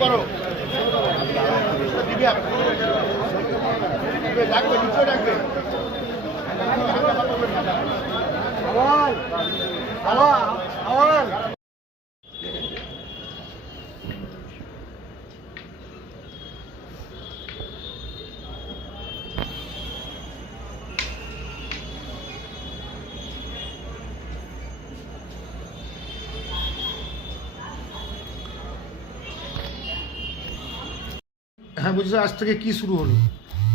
করো দিবি ডাকবে নিচে ডাকবে আওয়াজ আওয়াজ আওয়াজ। হ্যাঁ বলছি, আজ থেকে কি শুরু হলো?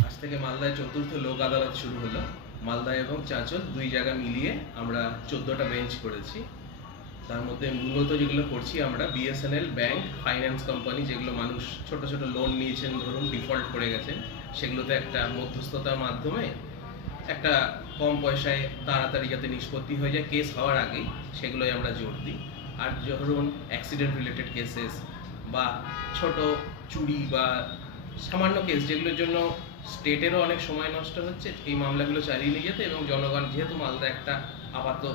আজ থেকে মালদায় চতুর্থ লোক আদালত শুরু হলো। মালদা এবং চাঁচল দুই জায়গা মিলিয়ে আমরা 14টা বেঞ্চ করেছি। তার মধ্যে মূলত যেগুলো করছি আমরা বিএসএনএল ব্যাংক, ফাইন্যান্স কোম্পানি, যেগুলো মানুষ ছোট ছোট লোন নিয়েছেন, ধরুন ডিফল্ট করে গেছেন, সেগুলোতে একটা মধ্যস্থতার মাধ্যমে একটা কম পয়সায় তাড়াতাড়ি যাতে নিষ্পত্তি হয়ে যায় কেস হওয়ার আগেই, সেগুলোই আমরা জোর দিই। আর ধরুন অ্যাক্সিডেন্ট রিলেটেড কেসেস বা ছোট চুরি বা সামান্য কেস, যেগুলোর জন্য স্টেটেরও অনেক সময় নষ্ট হচ্ছে, এই মামলাগুলো চালিয়ে নিয়ে যেতে এবং জনগণ, যেহেতু মালদা একটা আপাতত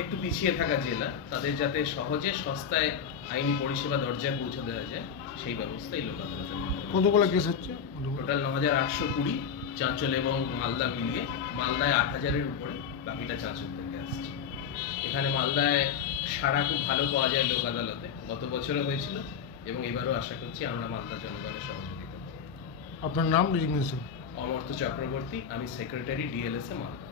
একটু পিছিয়ে থাকা জেলা, তাদের যাতে সহজে সস্তায় আইনি পরিষেবা দরজায় পৌঁছে দেওয়া যায়, সেই ব্যবস্থা এই লোক আদালতের মাধ্যমে। কতগুলো কেস হচ্ছে? টোটাল 9,820, চাঁচল এবং মালদা মিলিয়ে। মালদায় 8,000-এর উপরে, বাকিটা চাঁচল থেকে আসছে। এখানে মালদায় সাড়া খুব ভালো পাওয়া যায় লোক আদালতে, গত বছরও হয়েছিল এবং এবারও আশা করছি আমরা মালদা জনগণের সহযোগিতা। আপনার নাম? রেজিগনেশন? অমর্ত্য চক্রবর্তী, আমি সেক্রেটারি ডিএলএসএ মালদা।